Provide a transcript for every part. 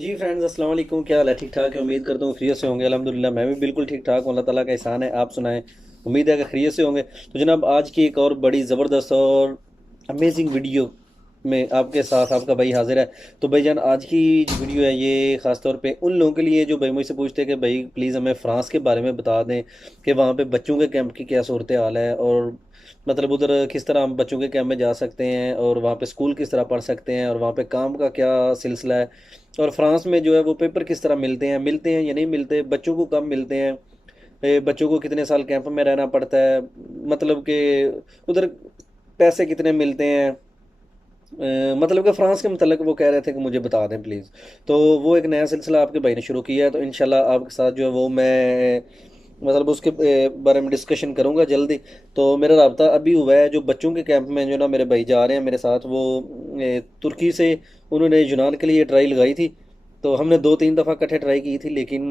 जी friends, अस्सलाम वालेकुम। क्या हाल है? ठीक ठाक है? उम्मीद करता हूँ खैरियत से होंगे। अल्हम्दुलिल्लाह मैं भी बिल्कुल ठीक ठाक हूँ। अल्लाह ताला का एहसान है। आप सुनाएं। उम्मीद है कि खैरियत से होंगे। तो जनाब, आज की एक और बड़ी ज़बरदस्त और अमेजिंग वीडियो में आपके साथ आपका भाई हाजिर है। तो भाईजान, आज की जो वीडियो है ये ख़ास तौर पे उन लोगों के लिए जो भाई मुझसे पूछते हैं कि भाई प्लीज़ हमें फ़्रांस के बारे में बता दें कि वहाँ पे बच्चों के कैंप की क्या सूरत हाल है, और मतलब उधर किस तरह हम बच्चों के कैंप में जा सकते हैं, और वहाँ पे स्कूल किस तरह पढ़ सकते हैं, और वहाँ पे काम का क्या सिलसिला है, और फ्रांस में जो है वो पेपर किस तरह मिलते हैं या नहीं मिलते, बच्चों को कब मिलते हैं, बच्चों को कितने साल कैंप में रहना पड़ता है, मतलब कि उधर पैसे कितने मिलते हैं, मतलब कि फ़्रांस के मतलब वो कह रहे थे कि मुझे बता दें प्लीज़। तो वो एक नया सिलसिला आपके भाई ने शुरू किया है, तो इंशाल्लाह आपके साथ जो है वो मैं मतलब उसके बारे में डिस्कशन करूंगा जल्दी। तो मेरा राब्ता अभी हुआ है जो बच्चों के कैंप में जो ना मेरे भाई जा रहे हैं मेरे साथ, वो तुर्की से उन्होंने यूनान के लिए ट्राई लगाई थी। तो हमने 2-3 दफ़ा इकट्ठे ट्राई की थी, लेकिन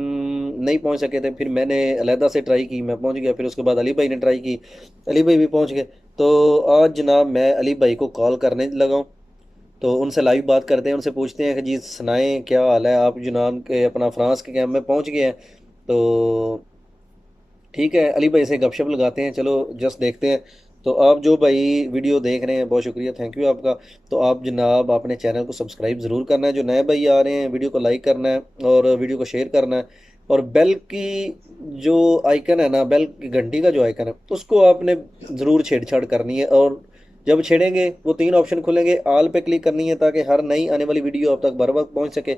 नहीं पहुंच सके थे। फिर मैंने अलहदा से ट्राई की, मैं पहुंच गया। फिर उसके बाद अली भाई ने ट्राई की, अली भाई भी पहुंच गए। तो आज जनाब मैं अली भाई को कॉल करने लगा हूँ। तो उनसे लाइव बात करते हैं, उनसे पूछते हैं कि जी सुनाएं क्या हाल है, आप यूनान के अपना फ्रांस के कैंप में पहुंच गए हैं। तो ठीक है, अली भाई से गपशप लगाते हैं। चलो जस्ट देखते हैं। तो आप जो भाई वीडियो देख रहे हैं, बहुत शुक्रिया, थैंक यू आपका। तो आप जनाब अपने चैनल को सब्सक्राइब ज़रूर करना है। जो नए भाई आ रहे हैं, वीडियो को लाइक करना है और वीडियो को शेयर करना है। और बेल की जो आइकन है ना, बेल की घंटी का जो आइकन है, उसको आपने ज़रूर छेड़छाड़ करनी है। और जब छेड़ेंगे वो 3 ऑप्शन खुलेंगे, आल पे क्लिक करनी है ताकि हर नई आने वाली वीडियो आप तक बर वक्त पहुँच सके।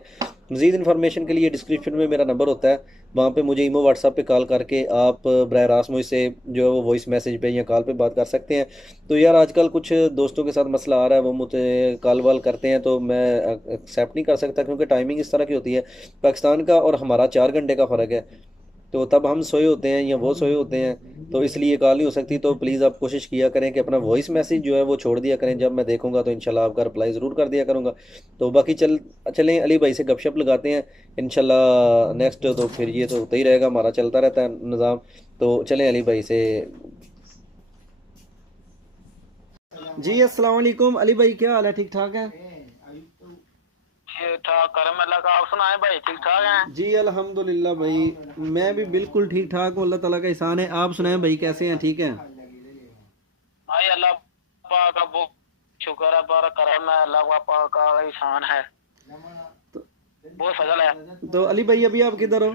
मज़ीद इन्फॉर्मेशन के लिए डिस्क्रिप्शन में मेरा नंबर होता है, वहाँ पे मुझे ईमो व्हाट्सएप पे कॉल करके आप बरह रास्त मुझसे जो है वो वॉइस मैसेज पे या कॉल पे बात कर सकते हैं। तो यार आजकल कुछ दोस्तों के साथ मसला आ रहा है, वो मुझे कॉल वाल करते हैं तो मैं एक्सेप्ट नहीं कर सकता, क्योंकि टाइमिंग इस तरह की होती है। पाकिस्तान का और हमारा 4 घंटे का फ़र्क है। तो तब हम सोए होते हैं या वो सोए होते हैं, तो इसलिए कॉल नहीं हो सकती। तो प्लीज़ आप कोशिश किया करें कि अपना वॉइस मैसेज जो है वो छोड़ दिया करें। जब मैं देखूंगा तो इंशाल्लाह आपका रिप्लाई ज़रूर कर दिया करूँगा। तो बाकी चलें अली भाई से गपशप लगाते हैं इंशाल्लाह नेक्स्ट। तो फिर ये तो होता ही रहेगा, हमारा चलता रहता है निज़ाम। तो चलें अली भाई से। जी अस्सलाम वालेकुम अली भाई, क्या हाल है? ठीक ठाक है? ठीक ठाक करम अल्लाह का। आप सुनाए भाई, ठीक ठाक हैं? जी अल्हम्दुलिल्लाह भाई, मैं भी बिल्कुल ठीक ठाक हूँ। अल्लाह ताला का एहसान है। आप सुनाएं भाई, कैसे हैं? ठीक हैं? भाई अल्लाह पाक का बहुत शुक्र है, बड़ा करम है, अल्लाह पाक का एहसान है, तो, बहुत फजल है। तो अली भाई अभी आप किधर हो?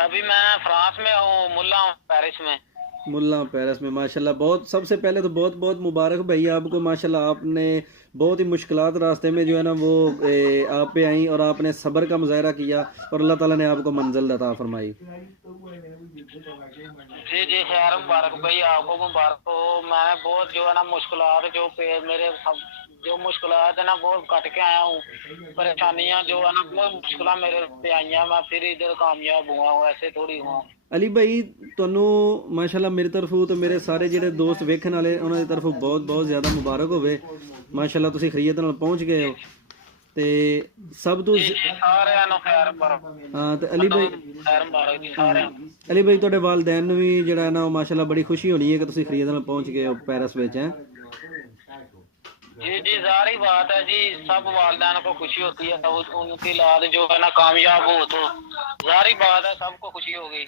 अभी मैं फ्रांस में हूँ, मुल्ला हूँ पेरिस में। मुल्ला पेरिस में, माशाल्लाह। बहुत सबसे पहले तो बहुत बहुत मुबारक भाई आपको, माशाल्लाह। आपने बहुत ही मुश्किलात रास्ते में जो है ना वो आप पे आई, और आपने सब्र का मुजाहरा किया, और अल्लाह ताला ने आपको मंजिल अता फरमाई। जी जी, खैर मुबारक भाई, आपको मुबारक हो। मैंने बहुत जो है ना मुश्किलात जो पे मेरे सब जो मुश्किलात है ना बहुत कट के आया हूँ। परेशानियां जो है ना बहुत मुश्किल मेरे पे आई हैं, मैं फिर इधर कामयाब हुआ हूँ, ऐसे थोड़ी हुआ। अली भाई ਤੁਹਾਨੂੰ माशाल्लाह मेरी तरफों तो मेरे सारे ਜਿਹੜੇ ਦੋਸਤ ਵੇਖਣ ਵਾਲੇ ਉਹਨਾਂ ਦੀ ਤਰਫੋਂ ਬਹੁਤ ਬਹੁਤ ਜ਼ਿਆਦਾ ਮੁਬਾਰਕ ਹੋਵੇ। ਮਾਸ਼ਾਅੱਲਾ ਤੁਸੀਂ ਖਰੀਅਤ ਨਾਲ ਪਹੁੰਚ ਗਏ ਹੋ। ਤੇ ਸਭ ਤੋਂ जी जी, सारे नु खैर मुबारक। ਹਾਂ ਤੇ ਅਲੀ मतलब ਭਾਈ, खैर मुबारक जी सारे। ਅਲੀ ਭਾਈ ਤੁਹਾਡੇ ਵਾਲदैन ਨੂੰ ਵੀ ਜਿਹੜਾ ਹੈ ਨਾ ਉਹ ਮਾਸ਼ਾਅੱਲਾ ਬੜੀ ਖੁਸ਼ੀ ਹੋਣੀ ਹੈ ਕਿ ਤੁਸੀਂ ਖਰੀਅਤ ਨਾਲ ਪਹੁੰਚ ਗਏ ਹੋ ਪੈਰਿਸ ਵਿੱਚ ਹੈ। जी जी, जारी बात है जी, सब वालदैन को खुशी होती है, उनकी औलाद जो है ना कामयाब हो तो जारी बात है, सबको खुशी हो गई।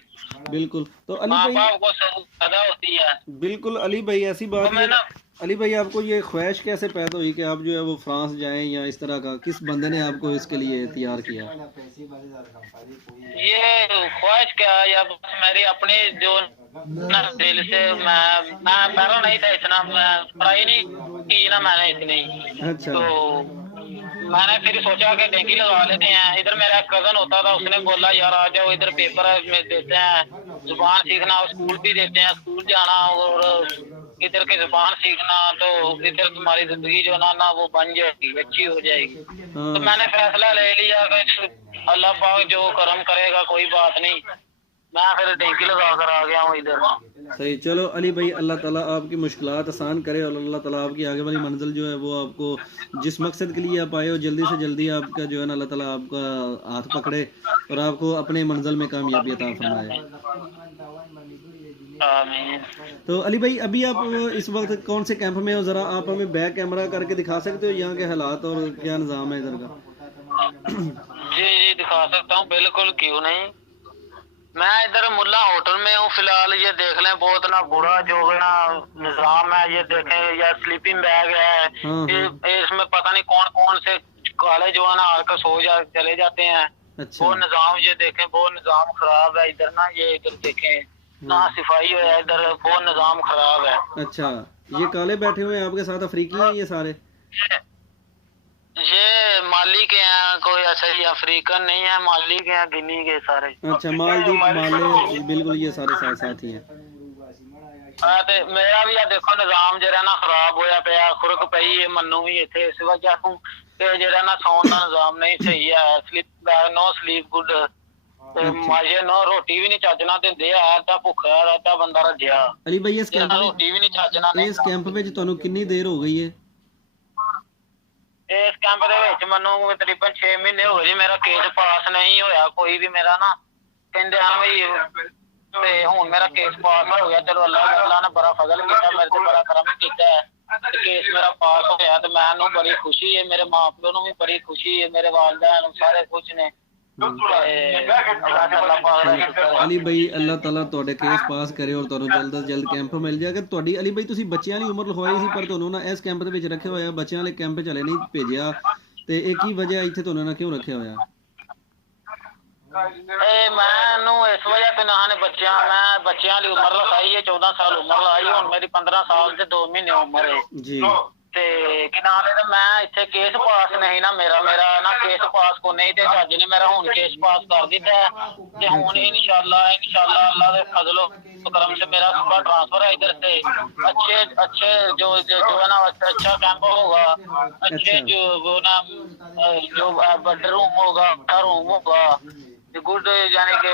बिल्कुल। तो अली माँ भाई, बाप को सब ज्यादा होती है। बिल्कुल अली भाई, ऐसी तो बात मैं ये ना अली भाई आपको ये ख्वाहिश कैसे पैदा हुई कि आप जो है वो फ्रांस जाएं, या इस तरह का किस बंदे ने आपको इसके लिए तैयार किया? ये ख्वाहिश क्या है, या बस मेरी अपनी जो ना दिल से मैं पहला नहीं था इतना, मैं पढ़ाई नहीं की ना मैंने इतनी। अच्छा। तो मैंने फिर सोचा कि डेंगी लगा लेते हैं। इधर मेरा कजन होता था, उसने बोला यार आ जाओ इधर, पेपर में देते हैं, जुबान सीखना, और स्कूल भी देते हैं, स्कूल जाना और इधर की जुबान सीखना, तो इधर तुम्हारी जिंदगी जो ना वो बन जाएगी, अच्छी हो जाएगी। तो हाँ, मैंने फैसला ले लिया कि अल्लाह पाक जो करम करेगा, कोई बात नहीं। मैं फिर डेंगी लगा कर आ गया हूँ इधर। सही। चलो अली भाई, अल्लाह ताला आपकी मुश्किलात आसान करे, और अल्लाह ताला आपकी आगे वाली मंजिल जो है वो आपको जिस मकसद के लिए आप आए हो जल्दी से जल्दी आपका जो है ना अल्लाह ताला आपका हाथ पकड़े, और आपको अपने मंजिल में कामयाबी अता फरमाए। आमीन। तो अली भाई अभी आप इस वक्त कौन से कैंप में हो? ज़रा आप हमें बैक कैमरा करके दिखा सकते हो यहाँ के हालात और क्या निज़ाम है इधर का? जी जी दिखा सकता हूँ, बिल्कुल, क्यों नहीं। मैं इधर मुल्ला होटल में हूँ फिलहाल। ये देख लें, बहुत ना बुरा जो है ना निजाम है। ये देखें, या स्लीपिंग बैग है, हाँ हाँ। इसमें पता नहीं कौन कौन से काले जो है ना आकर चले जाते हैं। अच्छा। वो निजाम ये देखें, वो निजाम खराब है इधर ना। ये इधर देखें ना, सफाई है इधर, वो निजाम खराब है। अच्छा, ये काले बैठे हुए हैं आपके साथ अफ्रीकी हैं ये सारे? ये माली के हैं, कोई ऐसा ही अफ्रीकन नहीं है, माली के हैं, गिनी के सारे। अच्छा, मालदीव माले, बिल्कुल ये सारे साथ साथ ही हैं। हाँ, ते मेरा भी आ देखो निजाम जरा ना खराब होया पिया, खुरक पई है मन्नू भी इथे इस वजह ਤੋਂ ਤੇ ਜਿਹੜਾ ਨਾ ਸੌਣ ਦਾ ਨਿਜ਼ਾਮ ਨਹੀਂ ਸਹੀ ਹੈ। ਸਲੀਪ ਨੋ ਸਲੀਪ ਗੁੱਡ ਤੇ ਮਾਜੇ ਨੋ ਰੋਟੀ ਵੀ ਨਹੀਂ ਚੱਜ ਨਾਲ ਦਿੰਦੇ ਆ। ਤਾਂ ਭੁੱਖਾ ਰਹਿਤਾ ਬੰਦਾ ਰੱਜਿਆ। ਅਲੀ ਭਾਈ ਇਸ ਕੈਂਪ ਰੋਟੀ ਵੀ ਨਹੀਂ ਚੱਜ ਨਾਲ ਵਿੱਚ, ਇਸ ਕੈਂਪ ਵਿੱਚ ਤੁਹਾਨੂੰ ਕਿੰਨੀ ਦੇਰ ਹੋ ਗਈ ਹੈ? ਇਸ ਕੈਂਪ ਦੇ ਵਿੱਚ ਮੈਨੂੰ ਤਕਰੀਬਨ 6 ਮਹੀਨੇ ਹੋ ਗਏ ਜੀ। ਮੇਰਾ ਕੇਸ ਪਾਸ ਨਹੀਂ ਹੋਇਆ ਕੋਈ ਵੀ। ਮੇਰਾ ਨਾ ਕਹਿੰਦੇ ਹਨ ਵੀ ਤੇ ਹੁਣ ਮੇਰਾ ਕੇਸ ਪਾਸ ਹੋ ਗਿਆ। ਚਲੋ ਅੱਲਾਹ ਨੇ ਬੜਾ ਫਜ਼ਲ ਕੀਤਾ, ਮੇਰੇ ਤੇ ਬੜਾ ਕਰਮ ਕੀਤਾ ਹੈ ਤੇ ਕੇਸ ਮੇਰਾ ਪਾਸ ਹੋਇਆ। ਤੇ ਮੈਨੂੰ ਬੜੀ ਖੁਸ਼ੀ ਹੈ, ਮੇਰੇ ਮਾਂ ਪਿਓ ਨੂੰ ਵੀ ਬੜੀ ਖੁਸ਼ੀ ਹੈ, ਮੇਰੇ ਵਾਲਿदैन ਨੂੰ ਸਾਰੇ ਖੁਸ਼ ਨੇ। ਅਲੀ ਭਾਈ ਅੱਲਾਹ ਤਾਲਾ ਤੁਹਾਡੇ ਕੇਸ ਪਾਸ ਕਰੇ ਔਰ ਤੁਹਾਨੂੰ ਜਲਦ ਤੋਂ ਜਲਦ ਕੈਂਪ ਮਿਲ ਜਾਏਗਾ। ਤੁਹਾਡੀ ਅਲੀ ਭਾਈ ਤੁਸੀਂ ਬੱਚਿਆਂ ਦੀ ਉਮਰ ਲਖਵਾਈ ਸੀ ਪਰ ਤੁਹਾਨੂੰ ਨਾ ਇਸ ਕੈਂਪ ਦੇ ਵਿੱਚ ਰੱਖਿਆ ਹੋਇਆ, ਬੱਚਿਆਂ ਵਾਲੇ ਕੈਂਪ 'ਚ ਹਲੇ ਨਹੀਂ ਭੇਜਿਆ, ਤੇ ਇਹ ਕੀ ਵਜ੍ਹਾ ਇੱਥੇ ਤੁਹਾਨੂੰ ਨਾ ਕਿਉਂ ਰੱਖਿਆ ਹੋਇਆ? ਮੈਨੂੰ ਇਸ ਵਜ੍ਹਾ ਤੇ ਨਾ ਨੇ ਬੱਚਿਆਂ ਦੀ ਉਮਰ ਲਿਖਾਈ ਹੈ। 14 ਸਾਲ ਉਮਰ ਲਾਈ, ਹੁਣ ਮੇਰੀ 15 ਸਾਲ ਤੇ 2 ਮਹੀਨੇ ਉਮਰ ਹੈ ਜੀ। ਤੇ ਕਿ ਨਾਮ ਹੈ, ਮੈਂ ਇੱਥੇ ਕੇਸ ਪਾਸ ਨਹੀਂ ਨਾ, ਮੇਰਾ ਨਾ ਕੇਸ ਪਾਸ ਕੋ ਨਹੀਂ, ਤੇ ਜੱਜ ਨੇ ਮੇਰਾ ਹੁਣ ਕੇਸ ਪਾਸ ਕਰ ਦਿੱਤਾ ਹੈ। ਤੇ ਹੁਣ ਇਨਸ਼ਾਅੱਲਾ अल्लाह के फजलो करम से मेरा सुबह ट्रांसफर है इधर से। अच्छे जो है ना अच्छा कैंप होगा, अच्छे जो वो ना जो बेडरूम होगा, अच्छा रूम होगा, गुड यानी कि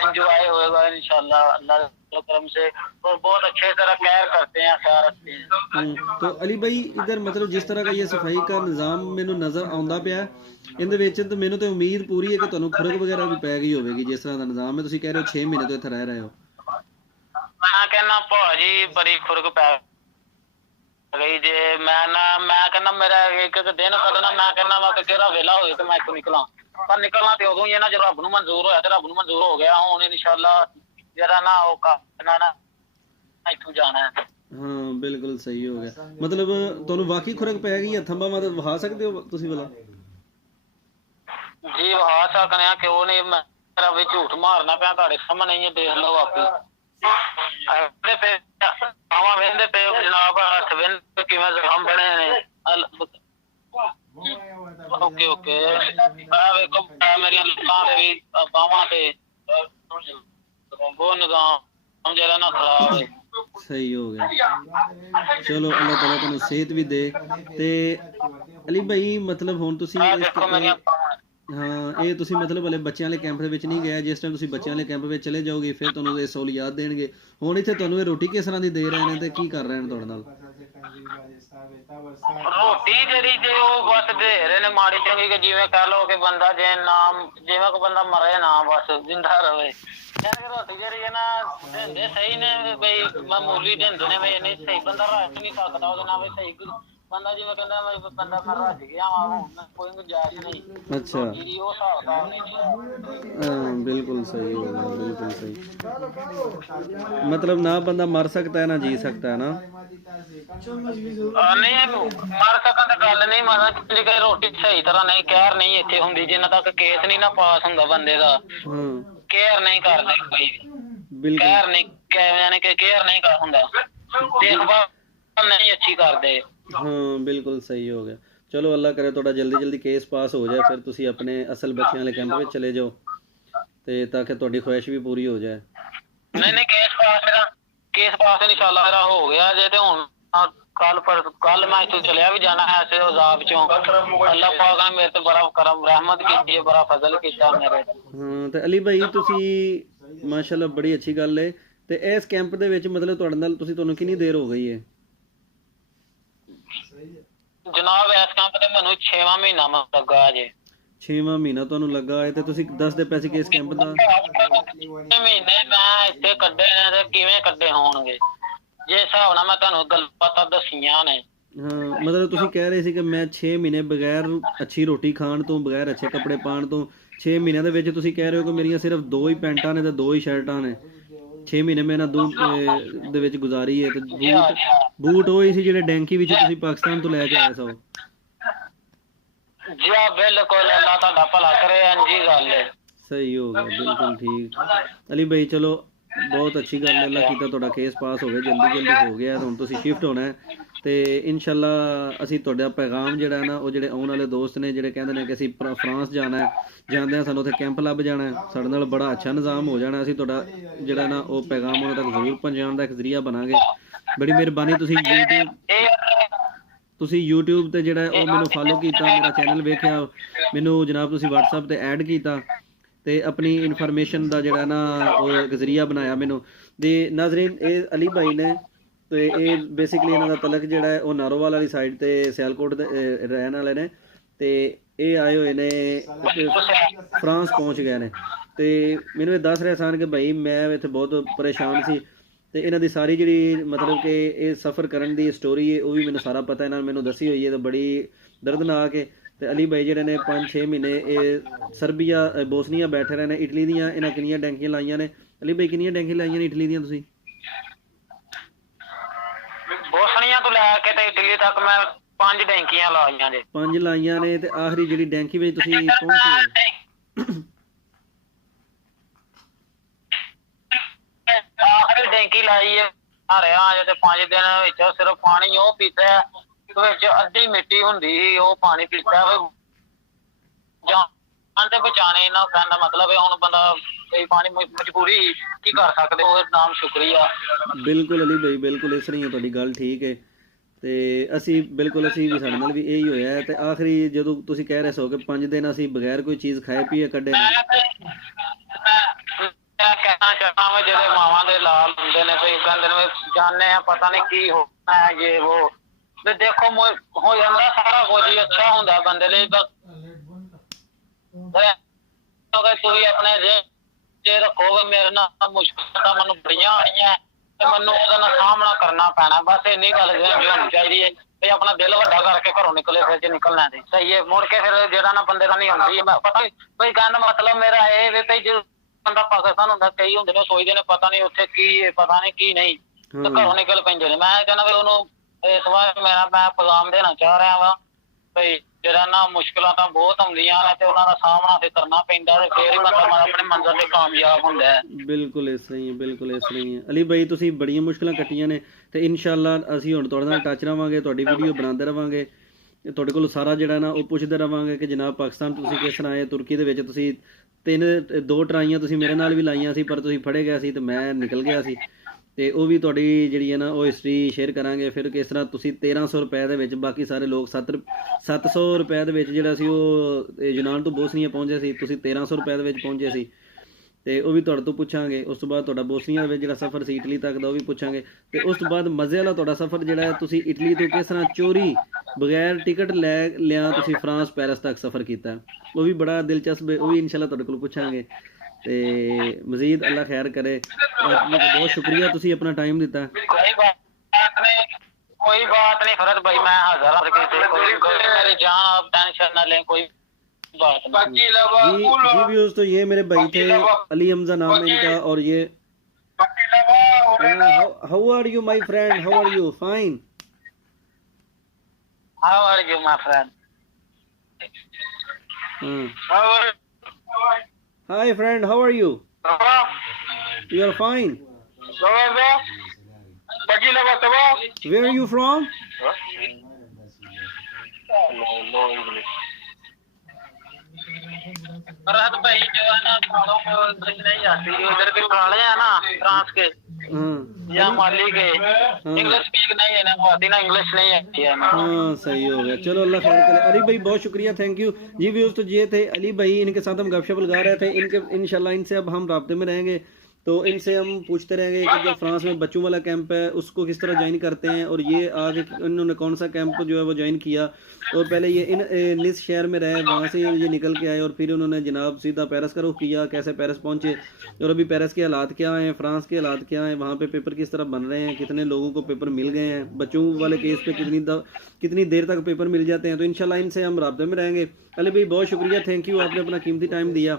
एंजॉय होगा इंशाल्लाह अल्लाह के करम से। और बहुत अच्छे तरह केयर करते हैं, ख्याल रखते हैं। तो अली भाई इधर मतलब जिस तरह का ये सफाई का निज़ाम मैनू नज़र आउंदा पिया ਇਹਦੇ ਵਿੱਚ ਤਾਂ ਮੈਨੂੰ ਤੇ ਉਮੀਦ ਪੂਰੀ ਹੈ ਕਿ ਤੁਹਾਨੂੰ ਖੁਰਕ ਵਗੈਰਾ ਵੀ ਪੈ ਗਈ ਹੋਵੇਗੀ ਜਿਸ ਤਰ੍ਹਾਂ ਦਾ ਨਿਜ਼ਾਮ ਹੈ। ਤੁਸੀਂ ਕਹਿ ਰਹੇ ਹੋ 6 ਮਹੀਨੇ ਤੋਂ ਇੱਥੇ ਰਹਿ ਰਹੇ ਹੋ। ਮੈਂ ਕਹਿੰਦਾ ਭਾਜੀ ਬੜੀ ਖੁਰਕ ਪੈ ਗਈ ਜੇ। ਮੈਂ ਕਹਿੰਦਾ ਮੇਰਾ ਇੱਕ ਦਿਨ ਕੱਢਣਾ, ਮੈਂ ਕਹਿੰਦਾ ਮੈਂ ਕਿਹੜਾ ਵੇਲਾ ਹੋਏ ਤੇ ਮੈਂ ਇੱਥੋਂ ਨਿਕਲਾਂ। ਪਰ ਨਿਕਲਣਾ ਤੇ ਉਦੋਂ ਹੀ ਹੈ ਨਾ ਜਦੋਂ ਰੱਬ ਨੂੰ ਮਨਜ਼ੂਰ ਹੋਇਆ, ਤੇ ਰੱਬ ਨੂੰ ਮਨਜ਼ੂਰ ਹੋ ਗਿਆ। ਹੁਣ ਇਨਸ਼ਾਅੱਲਾ ਜਿਹੜਾ ਨਾ ਉਹ ਕਰਨਾ ਨਾ ਇੱਥੋਂ ਜਾਣਾ ਹੈ। ਹਾਂ ਬਿਲਕੁਲ ਸਹੀ ਹੋ ਗਿਆ। ਮਤਲਬ ਤੁਹਾਨੂੰ ਵਾਕਈ ਖੁਰਕ ਪੈ ਗਈ, ਹੱਥਾਂ ਬਾਹਾਂ ਤੇ ਵਹਾ ਸਕਦੇ ਹੋ ਤੁਸੀਂ ਭਲਾ? जी वहा सकने हैं, क्यों नहीं। मेरा भी झूठ मारना पे ਤੁਹਾਡੇ ਸਾਹਮਣੇ ही देख लो आपी पे आवा वेंदे पे जनाब हथ वेंदे किवें जख्म बने ने। ओके ओके आ देखो मेरी लत्तां ते भी बाहां ते वो निजाम जरा ना खराब है। सही हो गया। चलो अल्लाह ताला ਤੁਹਾਨੂੰ ਸਿਹਤ ਵੀ ਦੇ। ਤੇ ਅਲੀ ਭਾਈ ਮਤਲਬ ਹੁਣ ਤੁਸੀਂ ਹਾਂ ਇਹ ਤੁਸੀਂ ਮਤਲਬ ਹਲੇ ਬੱਚਿਆਂ ਵਾਲੇ ਕੈਂਪ ਦੇ ਵਿੱਚ ਨਹੀਂ ਗਏ। ਜਿਸ ਟਾਈਮ ਤੁਸੀਂ ਬੱਚਿਆਂ ਵਾਲੇ ਕੈਂਪ ਵਿੱਚ ਚਲੇ ਜਾਓਗੇ ਫਿਰ ਤੁਹਾਨੂੰ ਇਹ ਸਹੂਲੀਅਤ ਦੇਣਗੇ। ਹੁਣ ਇੱਥੇ ਤੁਹਾਨੂੰ ਇਹ ਰੋਟੀ ਕਿਸ ਤਰ੍ਹਾਂ ਦੀ ਦੇ ਰਹੇ ਨੇ ਤੇ ਕੀ ਕਰ ਰਹੇ ਨੇ ਤੁਹਾਡੇ ਨਾਲ? ਰੋਟੀ ਜਿਹੜੀ ਜੇ ਉਹ ਬਸ ਦੇ ਰਹੇ ਨੇ ਮਾੜੀ ਚੰਗੀ, ਕਿ ਜਿਵੇਂ ਕਹਿ ਲਓ ਕਿ ਬੰਦਾ ਜਿਵੇਂ ਕੋਈ ਬੰਦਾ ਮਰੇ ਨਾ, ਬਸ ਜਿੰਦਾ ਰਵੇ। ਯਾਨੀ ਕਿ ਰੋਟੀ ਜਿਹੜੀ ਹੈ ਨਾ ਦਿੰਦੇ ਸਹੀ ਨੇ ਬਈ, ਮਾਮੂਲੀ ਦਿੰਦੇ ਨੇ ਬਈ, ਨਹੀਂ ਸਹੀ ਬੰਦਾ ਰੱਖ ਨਹੀਂ ਸਕਦਾ ਉਹਦੇ ਨਾਲ। ਵੀ ਸਹੀ ਬੰਦਾ ਜਿਵੇਂ ਕਹਿੰਦਾ ਬੰਦਾ ਮੈਂ ਰੱਜ ਗਿਆ ਵਾ, ਹੁਣ ਕੋਈ ਗੁੰਜਾਇਸ਼ ਨਹੀਂ। अच्छा ਉਹ ਹਿਸਾਬ ਦਾ ਨਹੀਂ। बिल्कुल सही हो गया, बिल्कुल सही। मतलब ना बंदा मर सकता है ना जी सकता है ना। ਨਹੀਂ ਮਰ ਸਕਣ ਦੀ ਗੱਲ ਨਹੀਂ, ਮਤਲਬ ਕਿ ਰੋਟੀ ਸਹੀ ਤਰ੍ਹਾਂ ਨਹੀਂ ਕੇਅਰ ਨਹੀਂ ਇੱਥੇ ਹੁੰਦੀ ਜਿੰਨਾ ਤੱਕ ਕੇਸ ਨਹੀਂ ਨਾ ਪਾਸ ਹੁੰਦਾ ਬੰਦੇ ਦਾ। ਕੇਅਰ ਨਹੀਂ ਕਰਦੇ ਕੋਈ ਵੀ, ਕੇਅਰ ਨਹੀਂ ਯਾਨੀ ਕਿ ਕੇਅਰ ਨਹੀਂ ਕਰ ਹੁੰਦਾ, ਦੇਖਭਾਲ ਨਹੀਂ ਅੱਛੀ ਕਰਦੇ। हाँ बिल्कुल सही हो गया। चलो अल्लाह करे थोड़ा जल्दी जल्दी केस पास हो जाए, फिर तुसी अपने असल बच्चों वाले कैंप में चले जाओ ते ताकि थोड़ी ख्वाहिश भी पूरी हो जाए। नहीं केस पास इंशाल्लाह मेरा हो गया जे। ते हुन कल मैं इत्थों चलिया भी जाना है ऐसे अजाब चों। अल्लाह पाक ने मेरे ते बड़ा करम रहमत कीती है, बड़ा फजल कीता मेरे। हाँ ते अली भाई तुसी माशाल्लाह बड़ी अच्छी गल है। ते इस कैंप दे विच मतलब तुहाडे नाल तुहानू कितनी देर हो गई है? जनाब इस कैंप ते मैनू 6वां महीना लगा जे। 6वां महीना ਤੁਹਾਨੂੰ ਲੱਗਾ ਹੈ ਤੇ ਤੁਸੀਂ ਦੱਸਦੇ ਪੈਸੇ ਕਿ ਇਸ ਕੈਂਪ ਦਾ ਮਹੀਨੇ ਮੈਂ ਇੱਥੇ ਕੱਢੇ ਨੇ ਤੇ ਕਿਵੇਂ ਕੱਢੇ ਹੋਣਗੇ ਜੇ ਹਿਸਾਬ ਨਾਲ ਮੈਂ ਤੁਹਾਨੂੰ ਗੱਲਬਾਤਾਂ ਦੱਸੀਆਂ ਨੇ। ਹਾਂ ਮਤਲਬ ਤੁਸੀਂ ਕਹਿ ਰਹੇ ਸੀ ਕਿ ਮੈਂ 6 ਮਹੀਨੇ ਬਗੈਰ ਅੱਛੀ ਰੋਟੀ ਖਾਣ ਤੋਂ, ਬਗੈਰ ਅੱਛੇ ਕੱਪੜੇ ਪਾਉਣ ਤੋਂ, 6 ਮਹੀਨਿਆਂ ਦੇ ਵਿੱਚ ਤੁਸੀਂ ਕਹਿ ਰਹੇ ਹੋ ਕਿ ਮੇਰੀਆਂ ਸਿਰਫ 2 ਹੀ ਪੈਂਟਾਂ ਨੇ ਤੇ 2 ਹੀ ਸ਼ਰਟਾਂ ਨੇ। 6 ਮਹੀਨੇ ਮੈਂ ਇਹਨਾਂ ਦੇ ਵਿੱਚ ਗੁਜ਼ਾਰੀ ਹੈ। ਤੇ ਜੀ हाँ, ਬੂਟ ਬੂਟ ਉਹ ਹੀ ਸੀ ਜਿਹੜੇ ਡੈਂਕੀ ਵਿੱਚ ਤੁਸੀਂ ਪਾਕਿਸਤਾਨ ਤੋਂ ਲੈ ਕੇ ਆਏ ਸੋ। जी हाँ, बिल्कुल अल्लाह ਤੁਹਾਡਾ ਭਲਾ ਕਰੇ। ਹਾਂਜੀ ਗੱਲ ਹੈ। ਸਹੀ ਹੋ ਗਿਆ, ਬਿਲਕੁਲ ਠੀਕ। ਅਲੀ ਭਾਈ ਚਲੋ ਬਹੁਤ ਅੱਛੀ ਗੱਲ ਹੈ, ਅੱਲਾ ਕੀਤਾ ਤੁਹਾਡਾ ਕੇਸ ਪਾਸ ਹੋ ਗਿਆ, ਜਲਦੀ ਜਲਦੀ ਹੋ ਗਿਆ। ਹੁਣ ਤੁਸੀਂ ਸ਼ਿਫਟ ਹੋਣਾ ਹੈ ਤੇ ਇਨਸ਼ਾਅੱਲਾ ਅਸੀਂ ਤੁਹਾਡਾ ਪੈਗਾਮ ਜਿਹੜਾ ਹੈ ਨਾ, ਉਹ ਜਿਹੜੇ ਆਉਣ ਵਾਲੇ ਦੋਸਤ ਨੇ ਜਿਹੜੇ ਕਹਿੰਦੇ ਨੇ ਕਿ ਅਸੀਂ ਫਰਾਂਸ ਜਾਣਾ ਹੈ, ਜਾਂਦੇ ਹਾਂ ਸਾਨੂੰ ਉੱਥੇ ਕੈਂਪ ਲੱਭ ਜਾਣਾ ਹੈ, ਸਾਡੇ ਨਾਲ ਬੜਾ ਅੱਛਾ ਨਿਜ਼ਾਮ ਹੋ ਜਾਣਾ, ਅਸੀਂ ਤੁਹਾਡਾ ਜਿਹੜਾ ਨਾ ਉਹ ਪੈਗਾਮ ਉਹਨਾਂ ਤੱਕ ਜ਼ਰੂਰ ਪਹੁੰਚਾਉਣ ਦਾ ਇੱਕ ਜ਼ਰੀਆ ਬਣਾਂਗੇ। ਬੜੀ ਮਿਹਰਬਾਨੀ। ਤੁਸੀਂ YouTube ਤੇ ਜਿਹੜਾ ਉਹ ਮੈਨੂੰ ਫਾਲੋ ਕੀਤਾ, ਮੇਰਾ ਚੈਨਲ ਵੇਖਿਆ, ਮੈਨੂੰ ਜਨਾਬ ਤੁਸੀਂ WhatsApp ਤੇ ਐਡ ਕੀਤਾ ਤੇ ਆਪਣੀ ਇਨਫੋਰਮੇਸ਼ਨ ਦਾ ਜਿਹੜਾ ਨਾ ਉਹ ਇੱਕ ਜ਼ਰੀਆ ਬਣਾਇਆ ਮੈਨੂੰ। ਤੇ ਨਾਜ਼ਰੀਨ ਇਹ ਅਲੀ ਭਾਈ ਨੇ ਤੇ ਇਹ ਬੇਸਿਕਲੀ ਇਹਨਾਂ ਦਾ ਤਲਕ ਜਿਹੜਾ ਹੈ ਉਹ ਨਾਰੋਵਾਲ ਵਾਲੀ ਸਾਈਡ ਤੇ ਸਿਆਲਕੋਟ ਦੇ ਰਹਿਣ ਵਾਲੇ ਨੇ ਤੇ ਇਹ ਆਏ ਹੋਏ ਨੇ ਫਰਾਂਸ ਪਹੁੰਚ ਗਏ ਨੇ। ਤੇ ਮੈਨੂੰ ਇਹ ਦੱਸ ਰਹੇ ਸਨ ਕਿ ਭਾਈ ਮੈਂ ਇੱਥੇ ਬਹੁਤ ਪਰੇਸ਼ਾਨ ਸੀ ਤੇ ਇਹਨਾਂ ਦੀ ਸਾਰੀ ਜਿਹੜੀ ਮਤਲਬ ਕਿ ਇਹ ਸਫ਼ਰ ਕਰਨ ਦੀ ਸਟੋਰੀ ਹੈ ਉਹ ਵੀ ਮੈਨੂੰ ਸਾਰਾ ਪਤਾ, ਇਹਨਾਂ ਨੇ ਮੈਨੂੰ ਦੱਸੀ ਹੋਈ ਹੈ ਤੇ ਬੜੀ ਦਰਦਨਾਕ ਹੈ। ਤੇ ਅਲੀ ਭਾਈ ਜਿਹੜੇ ਨੇ 5-6 ਮਹੀਨੇ ਇਹ ਸਰਬੀਆ ਬੋਸਨੀਆ ਬੈਠੇ ਰਹੇ ਨੇ। ਇਟਲੀ ਦੀਆਂ ਇਹਨਾਂ ਕਿੰਨੀਆਂ ਟੈਂਕੀਆਂ ਲਾਈਆਂ ਨੇ? ਅਲੀ ਭਾਈ ਕਿੰਨੀਆਂ ਟੈਂਕੀਆਂ ਲਾਈਆਂ ਨੇ ਇਟਲੀ ਦੀਆਂ ਤੁਸੀਂ? ਬੋਸਨੀਆ ਤੋਂ ਲੈ ਕੇ ਤੇ ਇਟਲੀ ਤੱਕ ਮੈਂ 5 ਟੈਂਕੀਆਂ ਲਾਈਆਂ ਜੇ। 5 ਲਾਈਆਂ ਨੇ। ਤੇ ਆਖਰੀ ਜਿਹੜੀ ਟੈਂਕੀ ਵਿੱਚ ਤੁਸੀਂ ਪਹੁੰਚੇ? ਆਖਰੀ ਟੈਂਕੀ ਲਾਈ ਹੈ ਆ ਰਿਹਾ ਅਜੇ ਤੇ 5 ਦਿਨ ਵਿੱਚ ਸਿਰਫ ਪਾਣੀ ਉਹ ਪੀਤਾ ਵਿੱਚ ਅੱਧੀ ਮਿੱਟੀ ਹੁੰਦੀ ਸੀ, ਉਹ ਪਾਣੀ ਪੀਤਾ। ਜਾਨ ਤੇ ਬਚਾਣੇ ਇਹਨਾਂ ਕਹਿਣ ਦਾ ਮਤਲਬ ਹੈ ਹੁਣ ਬੰਦਾ ਕਈ ਪਾਣੀ ਮਜਬੂਰੀ ਕੀ ਕਰ ਸਕਦੇ, ਉਹ ਨਾਮ ਸ਼ੁਕਰੀਆ। ਬਿਲਕੁਲ ਅਲੀ ਭਾਈ ਬਿਲਕੁਲ ਇਸ ਤਰ੍ਹਾਂ ਹੀ ਹੈ, ਤੁਹਾਡੀ ਗੱਲ ਠੀਕ ਹੈ। ਤੇ ਅਸੀਂ ਬਿਲਕੁਲ ਅਸੀਂ ਵੀ ਸਾਡੇ ਨਾਲ ਵੀ ਇਹੀ ਹੋਇਆ ਹੈ। ਤੇ ਆਖਰੀ ਜਦੋਂ ਤੁਸੀਂ ਕਹਿ ਰਹੇ ਸੋ ਕਿ 5 ਦਿਨ ਅਸੀਂ ਬਗੈਰ ਕੋਈ ਚੀਜ਼ ਖਾਏ ਪੀਏ ਕੱਢੇ ਨੇ। ਮੈਂ ਕਹਿਣਾ ਚਾਹਣਾ ਵਾ ਜਿਹੜੇ ਮਾਵਾਂ ਦੇ ਲਾਲ ਹੁੰਦੇ ਨੇ ਕੋਈ ਕਹਿੰਦੇ ਨੇ ਜਾਣੇ ਆ ਪਤਾ ਨਹੀਂ ਕੀ ਹੋਣਾ ਹੈ ਜੇ ਉਹ ਤੇ ਦੇਖੋ ਹੋ ਜਾਂਦਾ ਸਾਰਾ ਕੁਝ ਹੀ ਅੱਛਾ ਹੁੰਦਾ ਬੰਦੇ ਲਈ। ਬਸ ਤੁਸੀਂ ਆਪਣੇ ਜੇ ਰੱਖੋਗੇ ਮੇਰੇ ਨਾਲ ਮੁਸ਼ਕਲਾਂ ਤਾਂ ਮੈਨੂੰ ਬੜੀਆਂ ਆਈਆਂ ਤੇ ਮੈਨੂੰ ਉਹਦਾ ਨਾਲ ਸਾਹਮਣਾ ਕਰਨਾ ਪੈਣਾ। ਬਸ ਇੰਨੀ ਗੱਲ ਹੋਣੀ ਚਾਹੀਦੀ ਹੈ ਵੀ ਆਪਣਾ ਦਿਲ ਵੱਡਾ ਕਰਕੇ ਘਰੋਂ ਨਿਕਲੇ ਫਿਰ ਜੇ ਨਿਕਲਣਾ ਤੇ ਸਹੀ ਹੈ। ਮੁੜ ਕੇ ਫਿਰ ਜਿਹੜਾ ਨਾ ਬੰਦੇ ਦਾ ਨਹੀਂ ਹੁੰਦੀ ਪਤਾ ਕੋਈ ਕਹਿਣ ਦਾ ਮਤਲਬ ਮੇਰਾ ਇਹ ਵੀ ਭਈ ਜੇ ਬੰਦਾ ਪਾਕਿਸਤਾਨ ਹੁੰਦਾ ਕਈ ਹੁੰਦੇ ਨੇ ਸੋਚਦੇ ਨੇ ਪਤਾ ਨਹੀਂ ਉੱਥੇ ਕੀ ਹੈ ਪਤਾ ਨਹੀਂ ਕੀ ਨਹੀਂ ਤੇ ਘਰੋਂ ਨਿਕਲ ਪੈਂਦੇ ਨੇ। ਮੈਂ ਕਹਿੰਦਾ ਵੀ ਉਹਨੂੰ ਇਸ ਵਾਰ ਮੈਂ ਪੈਗਾਮ ਦੇਣਾ ਚਾਹ ਰਿਹਾ ਵਾ ਭਈ ਜਿਹੜਾ ਨਾ ਮੁਸ਼ਕਲਾਂ ਤਾਂ ਬਹੁਤ ਆਉਂਦੀਆਂ ਨੇ ਤੇ ਉਹਨਾਂ ਦਾ ਸਾਹਮਣਾ ਤੇ ਕਰਨਾ ਪੈਂਦਾ ਤੇ ਫੇਰ ਹੀ ਬੰਦਾ ਆਪਣੇ ਮੰਜ਼ਿਲ ਤੇ ਕਾਮਯਾਬ ਹੁੰਦਾ ਹੈ। ਬਿਲਕੁਲ ਇਸ ਤਰ੍ਹਾਂ ਹੀ ਹੈ, ਬਿਲਕੁਲ ਇਸ ਤਰ੍ਹਾਂ ਹੀ ਹੈ। ਅਲੀ ਭਾਈ ਤੁਸੀਂ ਬੜੀਆਂ ਮੁਸ਼ਕਲਾਂ ਕੱਟੀਆਂ ਨੇ ਤੇ ਇਨਸ਼ਾਅੱਲਾ ਅਸੀਂ ਹੁਣ ਤੁਹਾਡੇ ਨਾਲ ਟੱਚ ਰਵਾਂਗੇ, ਤੁਹਾਡੀ ਵੀਡੀਓ ਬਣਾਉਂਦੇ ਰਵਾਂਗੇ, ਤੁਹਾਡੇ ਕੋਲ ਸਾਰਾ ਜਿਹੜਾ ਨਾ ਉਹ ਪੁੱਛਦੇ ਰਵਾਂਗੇ ਕਿ ਜਨਾਬ ਪਾਕਿਸਤਾਨ ਤੁਸੀਂ ਕਿਸ ਤਰ੍ਹਾਂ ਆਏ। ਤੁਰਕੀ ਦੇ ਵਿੱਚ ਤੁਸੀਂ 2 ਟਰਾਈਆਂ ਤੁਸੀਂ ਮੇਰੇ ਨਾਲ ਵੀ ਲਾਈਆਂ ਸੀ ਪਰ ਤੁਸੀਂ ਫੜੇ ਗਏ ਸੀ ਤੇ ਮੈਂ ਨਿਕਲ ਗਿਆ ਸੀ ਤੇ ਉਹ ਵੀ ਤੁਹਾਡੀ ਜਿਹੜੀ ਹੈ ਨਾ ਉਹ ਹਿਸਟਰੀ ਸ਼ੇਅਰ ਕਰਾਂਗੇ। ਫਿਰ ਕਿਸ ਤਰ੍ਹਾਂ ਤੁਸੀਂ 1300 ਰੁਪਏ ਦੇ ਵਿੱਚ, ਬਾਕੀ ਸਾਰੇ ਲੋਕ 700 ਰੁਪਏ ਦੇ ਵਿੱਚ ਜਿਹੜਾ ਸੀ ਉਹ ਯੂਨਾਨ ਤੋਂ ਬੋਸਨੀਆ ਪਹੁੰਚੇ ਸੀ, ਤੁਸੀਂ 1300 ਰੁਪਏ ਦੇ ਵਿੱਚ ਪਹੁੰਚੇ ਸੀ ਤੇ ਉਹ ਵੀ ਤੁਹਾਡੇ ਤੋਂ ਪੁੱਛਾਂਗੇ। ਉਸ ਤੋਂ ਬਾਅਦ ਤੁਹਾਡਾ ਬੋਸਨੀਆ ਦੇ ਵਿੱਚ ਜਿਹੜਾ ਸਫ਼ਰ ਸੀ ਇਟਲੀ ਤੱਕ ਦਾ ਉਹ ਵੀ ਪੁੱਛਾਂਗੇ। ਤੇ ਉਸ ਤੋਂ ਬਾਅਦ ਮਜ਼ੇ ਵਾਲਾ ਤੁਹਾਡਾ ਸਫ਼ਰ ਜਿਹੜਾ ਹੈ ਤੁਸੀਂ ਇਟਲੀ ਤੋਂ ਕਿਸ ਤਰ੍ਹਾਂ ਚੋਰੀ ਬਗੈਰ ਟਿਕਟ ਲੈ ਲਿਆ ਤੁਸੀਂ ਫਰਾਂਸ ਪੈਰਿਸ ਤੱਕ ਸਫ਼ਰ ਕੀਤਾ, ਉਹ ਵੀ ਬੜਾ ਦਿਲਚਸਪ ਹੈ, ਉਹ ਵੀ ਇਨਸ਼ਾਅੱਲਾ ਤੁਹਾਡੇ ਕੋਲ ਪੁੱਛਾਂਗੇ। ਤੇ ਮਜ਼ੀਦ ਅੱਲਾ ਖੈਰ ਕਰੇ। ਬਹੁਤ ਸ਼ੁਕਰੀਆ ਤੁਸੀਂ ਆਪਣਾ ਟਾਈਮ ਦਿੱਤਾ। कोई बात नहीं फरत भाई, मैं हाजिर मेरी जान आप टेंशन ना लें, कोई बात नहीं। जी व्यूअर्स तो ये मेरे भाई थे, अली हमजा नाम है इनका। और ये how are you my friend, how are you? Fine. How are you my friend? Hi friend, how are you? You are fine. Where are you from? No English. Farhat भाई जो है ना इंग्लिश नहीं आती, जो इधर के पुराने हैं ना फ्रांस के या माली के, इंग्लिश स्पीक नहीं है ना, आती ना इंग्लिश नहीं आती है। हाँ सही हो गया, चलो अल्लाह खैर करे। अली भाई बहुत शुक्रिया, थैंक यू जी। व्यूअर्स तो ये थे अली भाई, इनके साथ हम गपशप लगा रहे थे। इनके इंशाल्लाह इनसे अब हम राब्ते में रहेंगे तो इनसे हम पूछते रहेंगे कि जो फ्रांस में बच्चों वाला कैंप है उसको किस तरह ज्वाइन करते हैं, और ये आगे इन्होंने कौन सा कैंप जो है वो ज्वाइन किया, और पहले ये इन निस शहर में रहे, वहाँ से ये निकल के आए और फिर उन्होंने जनाब सीधा पेरिस का रुख किया, कैसे पेरिस पहुँचे, और अभी पेरिस के हालात क्या हैं, फ्रांस के हालात क्या हैं, वहाँ पे पेपर किस तरह बन रहे हैं, कितने लोगों को पेपर मिल गए हैं, बच्चों वाले केस पे कितनी देर तक पेपर मिल जाते हैं। तो इंशाल्लाह इनसे हम राब्ते में रहेंगे। अली भाई बहुत शुक्रिया, थैंक यू, आपने अपना कीमती टाइम दिया।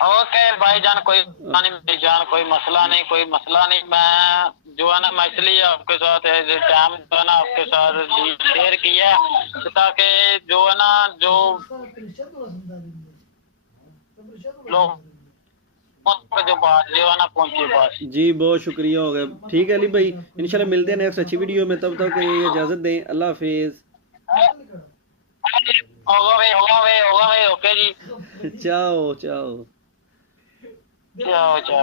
ओके भाईजान, कोई मसला नहीं भाईजान, कोई मसला नहीं, कोई मसला नहीं। मैं जो है ना, मैं इसलिए आपके साथ टाइम जो है ना आपके साथ शेयर किया, ताकि जो है ना जो लोग जो बात जो है ना पहुंचे बस। जी बहुत शुक्रिया हो गया। ठीक है अली भाई, इंशाल्लाह मिलते हैं नेक्स्ट अच्छी वीडियो में, तब तक के लिए इजाज़त दें, अल्लाह हाफिज़। होगा भाई, ओके जी। चाओ चाओ। चलो चलो।